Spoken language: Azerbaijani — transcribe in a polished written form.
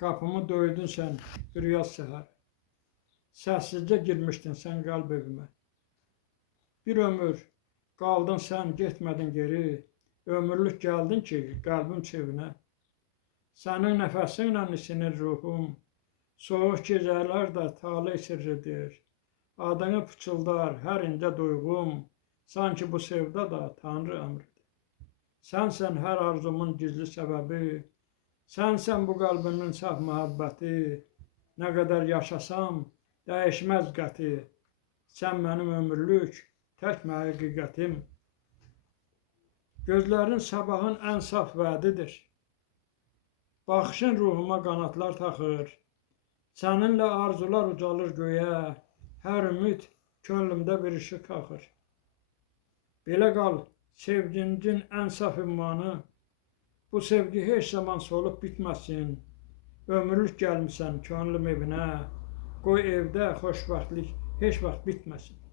Qapımı döydün sən bir yaz səhər. Səssizcə girmişdin sən qəlb evimə. Bir ömür qaldın sən, getmədin geri. Ömürlük gəldin ki, qəlbim çevinə. Sənin nəfəsinlə isinir ruhum. Soğuk gecələr də talih sirridir. Adını pıçıldar hər incə duyğum. Sanki bu sevda da Tanrı əmridir. Sənsən hər arzumun gizli səbəbi. Sənsən bu qəlbimin saf məhəbbəti. Nə qədər yaşasam, dəyişməz qəti. Sən mənim ömürlük tək həqiqətim. Gözlərin sabahın ən saf vədidir. Baxışın ruhuma qanatlar taxır. Səninlə arzular ucalır göyə. Hər ümid könlümdə bir işıq qalxır. Belə qal sevginin ən saf ümmanı. Bu sevgi heç zaman solub bitməsin. Ömürlük gəlmisən könlüm evinə. Qoy evdə xoşbəxtlik heç vaxt bitməsin.